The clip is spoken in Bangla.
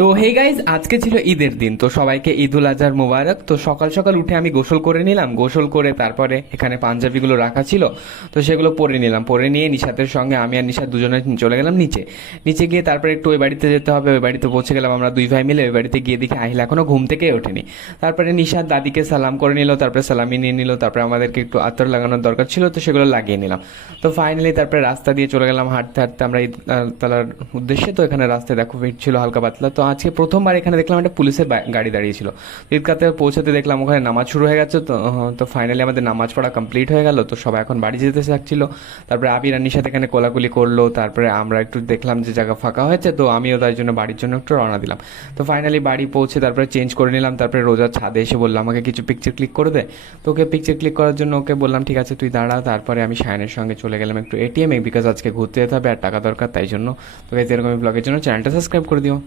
তো হে গাইজ, আজকে ছিল ঈদের দিন। তো সবাইকে ঈদ উল আজহার মোবারক। তো সকাল সকাল উঠে আমি গোসল করে নিলাম। গোসল করে তারপরে এখানে পাঞ্জাবিগুলো রাখা ছিল, তো সেগুলো পরে নিলাম। পরে নিয়ে নিশাতের সঙ্গে আমি আর নিশাত দুজনে চলে গেলাম নিচে। নিচে গিয়ে তারপরে একটু ওই বাড়িতে যেতে হবে। ওই বাড়িতে পৌঁছে গেলাম আমরা দুই ভাই মিলে। ওই বাড়িতে গিয়ে দেখি আহিল এখনো ঘুম থেকে ওঠেনি। তারপরে নিশাত দাদিকে সালাম করে নিল, তারপরে সালামি নিয়ে নিল। তারপরে আমাদেরকে একটু আতর লাগানোর দরকার ছিল, তো সেগুলো লাগিয়ে নিলাম। তো ফাইনালি তারপরে রাস্তা দিয়ে চলে গেলাম হাঁটতে হাঁটতে আমরা ঈদ তালার উদ্দেশ্যে। তো এখানে রাস্তায় দেখো ভিড় ছিল হালকা পাতলা। তো আজকে প্রথমবার এখানে দেখলাম একটা পুলিশের গাড়ি দাঁড়িয়েছিল। ঈদগাতে পৌঁছাতে দেখলাম ওখানে নামাজ শুরু হয়ে গেছে। তো ফাইনালি আমাদের নামাজ পড়া কমপ্লিট হয়ে গেল। তো সবাই এখন বাড়ি যেতে চাচ্ছিল। তারপরে আবির রানির সাথে এখানে কোলাকুলি করলো। তারপরে আমরা একটু দেখলাম যে জায়গা ফাঁকা হয়েছে, তো আমিও তার জন্য বাড়ির জন্য একটু রওনা দিলাম। তো ফাইনালি বাড়ি পৌঁছে তারপরে চেঞ্জ করে নিলাম। তারপরে রোজার ছাদে এসে বললাম আমাকে কিছু পিকচার ক্লিক করে দে। তো ওকে পিকচার ক্লিক করার জন্য ওকে বললাম ঠিক আছে তুই দাঁড়া। তারপরে আমি শায়নের সঙ্গে চলে গেলাম একটু এটিএমে, বিকজ আজকে ঘুরতে যেতে হবে আর টাকা দরকার, তাই জন্য। তো গাইস, এরকম ব্লগের জন্য চ্যানেলটা সাবস্ক্রাইব করে দিও।